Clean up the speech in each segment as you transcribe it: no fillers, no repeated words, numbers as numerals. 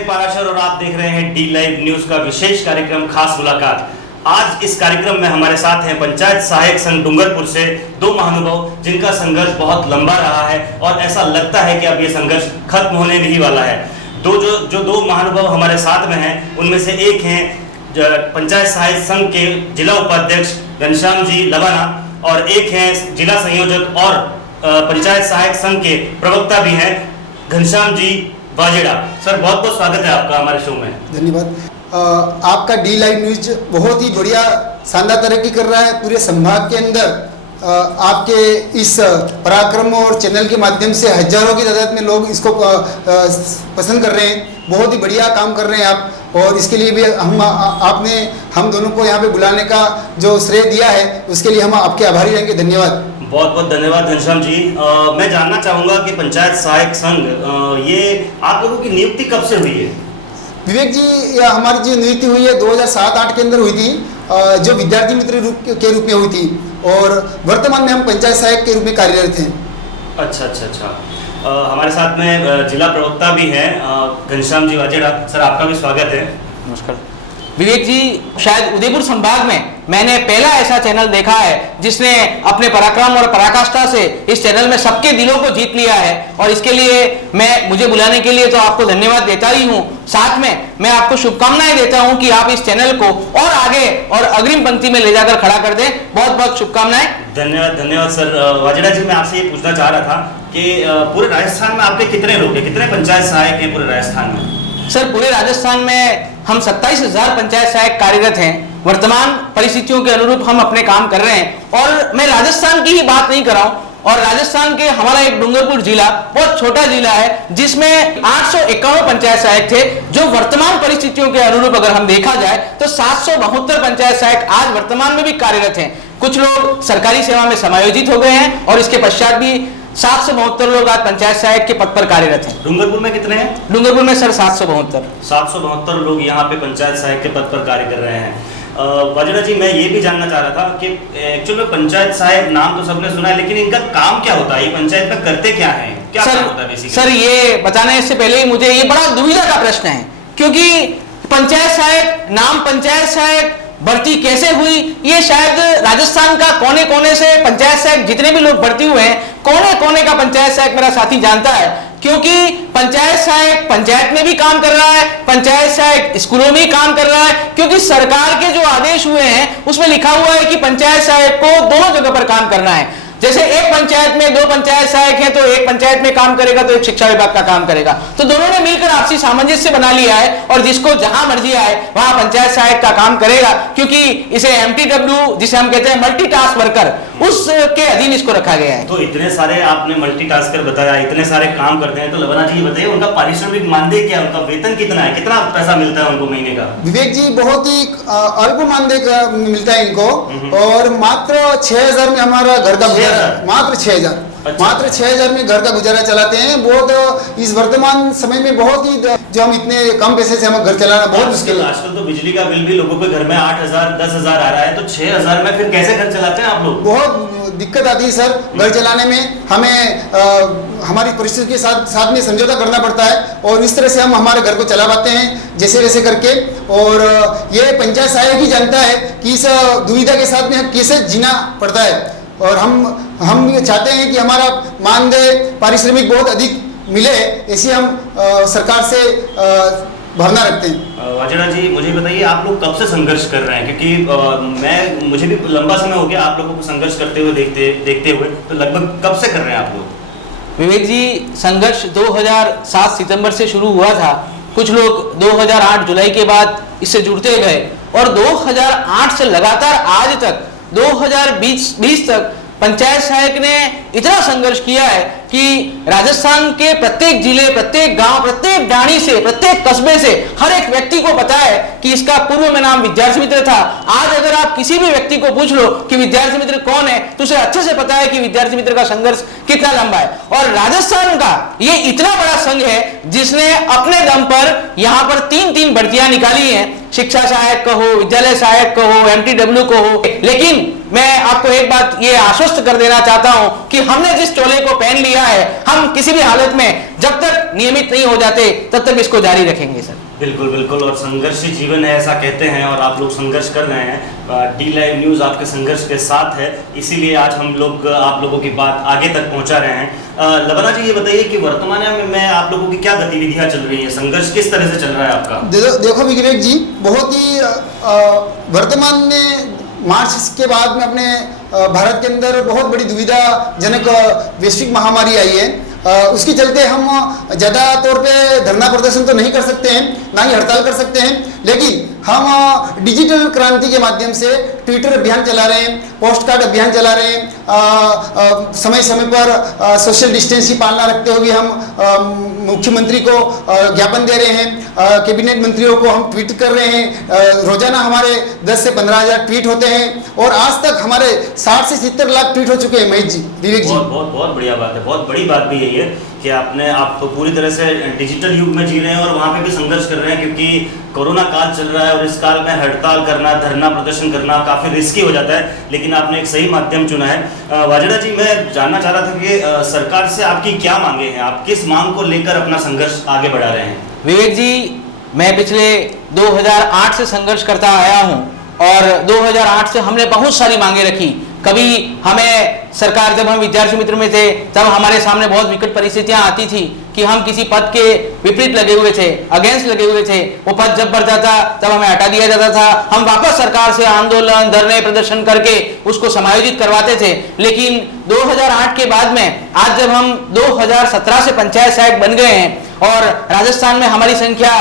विवेक पाराशर और आप देख रहे हैं डी लाइव न्यूज का विशेष कार्यक्रम खास मुलाकात। आज इस कार्यक्रम में हमारे साथ हैं पंचायत सहायक संघ डूंगरपुर से दो महानुभाव जिनका संघर्ष बहुत लंबा रहा है और ऐसा लगता है कि अब ये संघर्ष खत्म होने ही वाला है। जो दो महानुभाव हमारे साथ में हैं उनमें से एक हैं पंचायत सहायक संघ के जिला उपाध्यक्ष घनश्याम जी लबाना और एक हैं जिला संयोजक और पंचायत सहायक संघ के प्रवक्ता भी हैं घनश्याम जी वाजेड़ा। सर बहुत बहुत स्वागत है आपका हमारे शो में। धन्यवाद। आपका डी लाइव न्यूज बहुत ही बढ़िया शानदार तरक्की कर रहा है। पूरे संभाग के अंदर आपके इस पराक्रम और चैनल के माध्यम से हजारों की तादाद में लोग इसको पसंद कर रहे हैं। बहुत ही बढ़िया काम कर रहे हैं आप और इसके लिए भी आपने हम दोनों को यहाँ पे बुलाने का जो श्रेय दिया है उसके लिए हम आपके आभारी रहेंगे। धन्यवाद। बहुत बहुत धन्यवाद घनश्याम जी। मैं जानना चाहूँगा कि पंचायत सहायक संघ ये आप लोगों की नियुक्ति कब से हुई है? विवेक जी, हमारी जो नियुक्ति हुई है 2007-8 के अंदर हुई थी, जो विद्यार्थी मित्र के रूप में हुई थी और वर्तमान में हम पंचायत सहायक के रूप में कार्यरत हैं। अच्छा। हमारे साथ में जिला प्रवक्ता भी हैं घनश्याम जी वाजेड़ा। सर आपका भी स्वागत है। नमस्कार विवेक जी। शायद उदयपुर संभाग में मैंने पहला ऐसा चैनल देखा है जिसने अपने पराक्रम और पराकाष्ठा से इस चैनल में सबके दिलों को जीत लिया है और इसके लिए मुझे बुलाने के लिए तो आपको धन्यवाद देता ही हूँ। साथ में मैं आपको शुभकामनाएं देता हूँ कि आप इस चैनल को और आगे और अग्रिम पंक्ति में ले जाकर खड़ा कर दें। बहुत बहुत शुभकामनाएं। धन्यवाद सर। वाजेड़ा जी, मैं आपसे ये पूछना चाह रहा था कि पूरे राजस्थान में आपके कितने लोग हैं, कितने पंचायत सहायक हैं पूरे राजस्थान में? सर पूरे राजस्थान में हम 27,000 पंचायत सहायक कार्यरत हैं। वर्तमान परिस्थितियों के अनुरूप हम अपने काम कर रहे हैं और मैं राजस्थान की ही बात नहीं कर रहा हूं। और राजस्थान के हमारा एक डूंगरपुर जिला बहुत छोटा जिला है जिसमें 851 पंचायत सहायक थे, जो वर्तमान परिस्थितियों के अनुरूप अगर हम देखा जाए तो 772 पंचायत सहायक आज वर्तमान में भी कार्यरत हैं। कुछ लोग सरकारी सेवा में समायोजित हो गए हैं और इसके पश्चात भी 772 लोग आज पंचायत सहायक के पद पर कार्यरत हैं। डूंगरपुर में कितने हैं? डूंगरपुर में सर 772 लोग यहाँ पे पंचायत सहायक के पद पर कार्य कर रहे हैं। वाजेड़ा जी, मैं ये भी जानना चाह रहा था कि एक्चुअल में पंचायत सहायक नाम तो सबने सुना है, लेकिन इनका काम क्या होता है? ये पंचायत में करते क्या है, क्या काम होता है बेसिकली? सर ये बताने से पहले ही मुझे ये बड़ा दुविधा का प्रश्न है, क्योंकि पंचायत सहायक नाम पंचायत सहायक भर्ती कैसे हुई ये शायद राजस्थान का कोने कोने से पंचायत सहायक जितने भी लोग भर्ती हुए हैं कोने कोने का पंचायत सहायक मेरा साथी जानता है, क्योंकि पंचायत सहायक पंचायत में भी काम कर रहा है, पंचायत सहायक स्कूलों में काम कर रहा है, क्योंकि सरकार के जो आदेश हुए हैं उसमें लिखा हुआ है कि पंचायत सहायक को दोनों जगह पर काम करना है। जैसे एक पंचायत में 2 पंचायत सहायक हैं तो एक पंचायत में काम करेगा तो एक शिक्षा विभाग का काम करेगा, तो दोनों ने मिलकर आपसी सामंजस्य बना लिया है और जिसको जहां मर्जी आए वहां पंचायत सहायक का काम करेगा, क्योंकि इसे MTW जिसे हम कहते हैं मल्टीटास्क वर्कर, उसके अधीन इसको रखा गया है। तो इतने सारे आपने मल्टीटास्कर बताया, इतने सारे काम करते हैं, तो लबाना जी ये बताइए उनका पारिश्रमिक मानदेय क्या है, उनका वेतन कितना है, कितना पैसा मिलता है उनको महीने का? विवेक जी, बहुत ही अल्प मानदेय मिलता है इनको और मात्र 6,000 में हमारा घर का गुजारा, मात्र 6,000। अच्छा। मात्र 6,000 में घर का गुजारा चलाते हैं। बहुत इस वर्तमान समय में बहुत ही जो हम इतने कम पैसे से हम घर चलाना बहुत मुश्किल है। आजकल तो बिजली का बिल भी लोगों के घर में 8,000 10,000 आ रहा है, तो 6,000 में फिर कैसे घर चलाते हैं आप लोग? बहुत दिक्कत आती है सर घर चलाने में। हमें हमारी परिस्थिति के साथ में समझौता करना पड़ता है और इस तरह से हम हमारे घर को चला पाते हैं जैसे वैसे करके। और ये पंचायत सहायक ही जानता है कि इस दुविधा के साथ में कैसे जीना पड़ता है और हम ये चाहते हैं कि हमारा मानदेय पारिश्रमिक बहुत अधिक मिले, ऐसी हम सरकार से भावना रखते हैं। वाजेड़ा जी, मुझे बताइए आप लोग कब से संघर्ष कर रहे हैं, क्योंकि मुझे भी लंबा समय हो गया आप लोगों को संघर्ष करते हुए देखते हुए, तो लगभग कब से कर रहे हैं आप लोग? विवेक जी, संघर्ष 2007 सितंबर से शुरू हुआ था। कुछ लोग 2008 जुलाई के बाद इससे जुड़ते गए और 2008 से लगातार आज तक 2020 तक पंचायत सहायक ने इतना संघर्ष किया है कि राजस्थान के प्रत्येक जिले, प्रत्येक गांव, प्रत्येक डाणी से, प्रत्येक कस्बे से हर एक व्यक्ति को पता है कि इसका पूर्व में नाम विद्यार्थी मित्र था। आज अगर आप किसी भी व्यक्ति को पूछ लो कि विद्यार्थी मित्र कौन है तो उसे अच्छे से पता है कि विद्यार्थी मित्र का संघर्ष कितना लंबा है। और राजस्थान का ये इतना बड़ा संघ है जिसने अपने दम पर यहाँ पर 3 भर्तियां निकाली हैं। शिक्षा सहायक का हो, विद्यालय सहायक का हो, MTW को हो। लेकिन मैं आपको एक बात ये आश्वस्त कर देना चाहता हूं कि हमने जिस चोले को पहन लिया है, हम किसी भी हालत में जब तक नियमित नहीं हो जाते तब तक इसको जारी रखेंगे सर। बिल्कुल बिल्कुल, और संघर्षी जीवन है ऐसा कहते हैं, और आप लोग संघर्ष कर रहे हैं। डी लाइव न्यूज़ आपके संघर्ष के साथ है, इसीलिए आज हम लोग आप लोगों की बात आगे तक पहुंचा रहे हैं। लबना जी, ये बताइए कि वर्तमान में आप लोगों की क्या गतिविधियां चल रही हैं, संघर्ष किस तरह से चल रहा है आपका? देखो विवेक जी, बहुत ही वर्तमान में मार्च के बाद में अपने भारत के अंदर बहुत बड़ी दुविधाजनक वैश्विक महामारी आई है। उसके चलते हम ज़्यादा तौर पे धरना प्रदर्शन तो नहीं कर सकते हैं, ना ही हड़ताल कर सकते हैं, लेकिन हम डिजिटल क्रांति के माध्यम से ट्विटर अभियान चला रहे हैं, पोस्ट कार्ड अभियान चला रहे हैं, समय समय पर सोशल डिस्टेंस की पालना रखते हुए हम मुख्यमंत्री को ज्ञापन दे रहे हैं, कैबिनेट मंत्रियों को हम ट्वीट कर रहे हैं। रोजाना हमारे 10 से 15 हज़ार ट्वीट होते हैं और आज तक हमारे 60 से 70 लाख ट्वीट हो चुके हैं। महेश जी, विवेक जी, बहुत बहुत बढ़िया बात है, बहुत बड़ी बात भी यही है कि आप पूरी तरह से डिजिटल युग में जी रहे हैं और वहाँ पे भी संघर्ष कर रहे हैं, क्योंकि कोरोना काल चल रहा है और इस काल में हड़ताल करना, धरना प्रदर्शन करना काफ़ी रिस्की हो जाता है, लेकिन आपने एक सही माध्यम चुना है। वाजेड़ा जी, मैं जानना चाह रहा था कि सरकार से आपकी क्या मांगे हैं, आप किस मांग को लेकर अपना संघर्ष आगे बढ़ा रहे हैं? विवेक जी, मैं पिछले 2008 से संघर्ष करता आया हूँ और 2008 से हमने बहुत सारी मांगे रखी। कभी हमें सरकार, जब हम विद्यार्थी मित्र में थे तब हमारे सामने बहुत विकट परिस्थितियां आती थी कि हम किसी पद के विपरीत लगे हुए थे, अगेंस्ट लगे हुए थे, वो पद जब बढ़ जाता तब हमें हटा दिया जाता था। हम वापस सरकार से आंदोलन, धरने, प्रदर्शन करके उसको समायोजित करवाते थे। लेकिन 2008 के बाद में आज जब हम 2017 से पंचायत सहायक बन गए हैं और राजस्थान में हमारी संख्या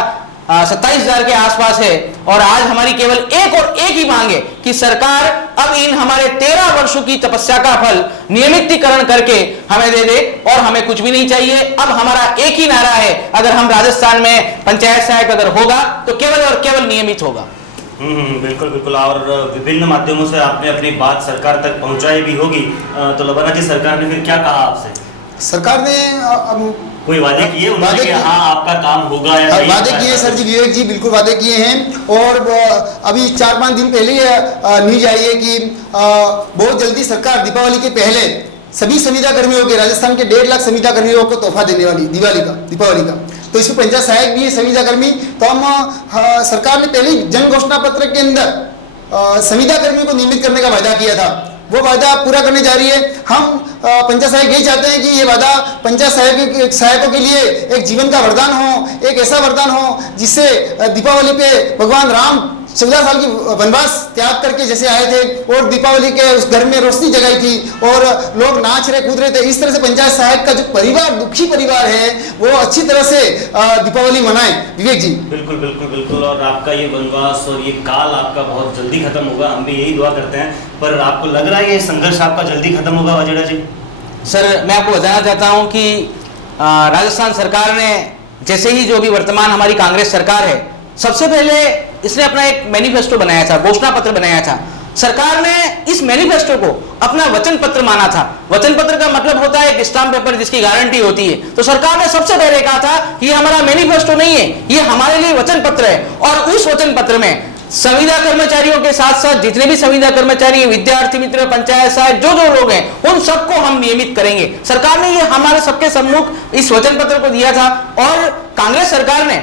27,000 के आसपास है और आज हमारी केवल एक ही मांग है कि सरकार अब इन हमारे 13 वर्षों की तपस्या का फल नियमितीकरण करके हमें दे दे और हमें कुछ भी नहीं चाहिए। अब हमारा एक ही नारा है, अगर हम राजस्थान में पंचायत सहायक अगर होगा तो केवल और केवल नियमित होगा। बिल्कुल बिल्कुल, और विभिन्न माध्यमों से आपने अपनी बात सरकार तक पहुंचाई भी होगी। तो लबना जी, सरकार ने फिर क्या कहा आपसे? सरकार ने कोई वादे किए उन्होंने कि हाँ आपका काम होगा या नहीं? वादे किए सर जी, विवेक जी, बिल्कुल वादे किए हैं। और अभी 4-5 दिन पहले न्यूज आई है कि बहुत जल्दी सरकार दीपावली के पहले सभी संविदा कर्मियों के, राजस्थान के 1.5 लाख संविदा कर्मियों को तोहफा देने वाली दीपावली का। तो इसमें पंचायत सहायक भी है, संविदा कर्मी। तो हम सरकार ने पहले जन घोषणा पत्र के अंदर संविदा कर्मियों को नियमित करने का वादा किया था, वो वादा पूरा करने जा रही है। हम पंचायत सहायक यही चाहते हैं कि ये वादा पंचायत सहायकों के लिए एक जीवन का वरदान हो, एक ऐसा वरदान हो जिससे दीपावली पे भगवान राम 14 साल की वनवास त्याग करके जैसे आए थे और दीपावली के उस घर में रोशनी जगाई थी और लोग नाच रहे, कूद रहे थे, इस तरह से पंचायत सहायक का जो परिवार, दुखी परिवार है, वो अच्छी तरह से दीपावली मनाए। विवेक जी, बिल्कुल बिल्कुल बिल्कुल, और आपका ये वनवास और ये काल आपका बहुत जल्दी खत्म होगा, हम भी यही दुआ करते हैं। पर आपको लग रहा है ये संघर्ष आपका जल्दी खत्म होगा वाजेड़ा जी? सर, मैं आपको बताना चाहता हूं कि राजस्थान सरकार ने जैसे ही, जो भी वर्तमान हमारी कांग्रेस सरकार है, सबसे पहले इसने अपना एक मैनिफेस्टो बनाया था, घोषणा पत्र बनाया था। सरकार ने इस मैनिफेस्टो को अपना वचन पत्र माना था। वचन पत्र का मतलब होता है एक स्टाम्प पेपर जिसकी गारंटी होती है। तो सरकार ने सबसे पहले कहा था ये हमारा मैनिफेस्टो नहीं है, ये हमारे लिए वचन पत्र है। और उस वचन पत्र में संविदा कर्मचारियों के साथ साथ जितने भी संविदा कर्मचारी, विद्यार्थी मित्र, पंचायत सहायक, जो लोग हैं, उन सबको हम नियमित करेंगे। सरकार ने ये हमारे सबके सम्मुख इस वचन पत्र को दिया था। और कांग्रेस सरकार ने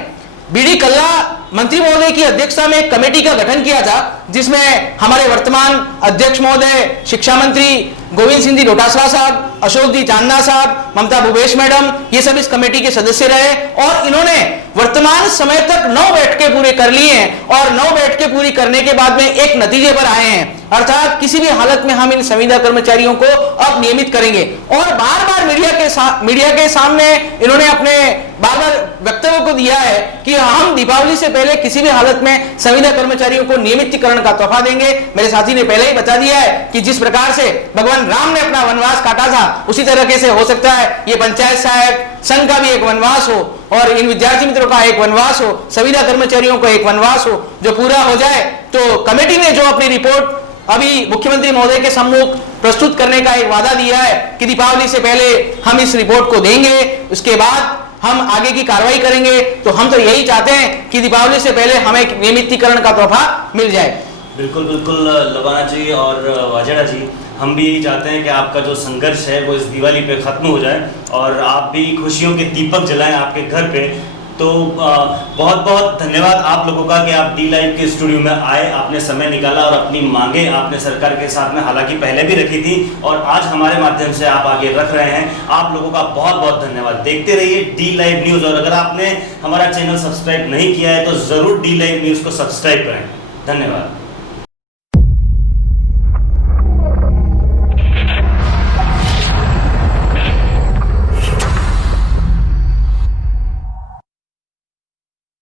बीडी कल्ला मंत्री महोदय की अध्यक्षता में एक कमेटी का गठन किया था, जिसमें हमारे वर्तमान अध्यक्ष महोदय, शिक्षा मंत्री गोविंद सिंह जी डोटासरा साहब, अशोक जी चांदना साहब, ममता भूपेश मैडम, ये सब इस कमेटी के सदस्य रहे। और इन्होंने वर्तमान समय तक 9 बैठकें पूरे कर ली हैं और 9 बैठकें पूरी करने के बाद में एक नतीजे पर आए हैं, अर्थात किसी भी हालत में हम इन संविदा कर्मचारियों को अब नियमित करेंगे। और बार बार मीडिया के सामने इन्होंने अपने बार वक्तव्यों को दिया है कि हम दीपावली से पहले किसी भी हालत में संविदा कर्मचारियों को नियमितीकरण का तोहफा देंगे। मेरे साथी ने पहले ही बता दिया है कि जिस प्रकार से भगवान राम ने अपना वनवास काटा था, उसी तरीके से हो सकता है ये पंचायत सहायक संघ का भी एक वनवास हो और इन विद्यार्थी मित्रों का एक वनवास हो, संविदा कर्मचारियों का एक वनवास हो, जो पूरा हो जाए। तो कमेटी ने जो अपनी रिपोर्ट अभी मुख्यमंत्री महोदय के सम्मुख प्रस्तुत करने का एक वादा दिया है कि दीपावली से पहले हम इस रिपोर्ट को देंगे। उसके बाद हम आगे की कार्रवाई करेंगे। तो हम तो यही चाहते हैं कि दीपावली से पहले हमें एक नियमितीकरण का तोहफा मिल जाए। बिल्कुल बिल्कुल लबाना जी और वाजेड़ा जी, हम भी यही चाहते हैं कि आपका जो संघर्ष है वो इस दिवाली पे ख़त्म हो जाए और आप भी खुशियों के दीपक जलाएं आपके घर पे। तो बहुत बहुत धन्यवाद आप लोगों का कि आप डी लाइव के स्टूडियो में आए, आपने समय निकाला और अपनी मांगे आपने सरकार के साथ में हालांकि पहले भी रखी थी और आज हमारे माध्यम से आप आगे रख रहे हैं। आप लोगों का बहुत बहुत धन्यवाद। देखते रहिए डी लाइव न्यूज़ और अगर आपने हमारा चैनल सब्सक्राइब नहीं किया है तो ज़रूर डी लाइव न्यूज़ को सब्सक्राइब करें। धन्यवाद।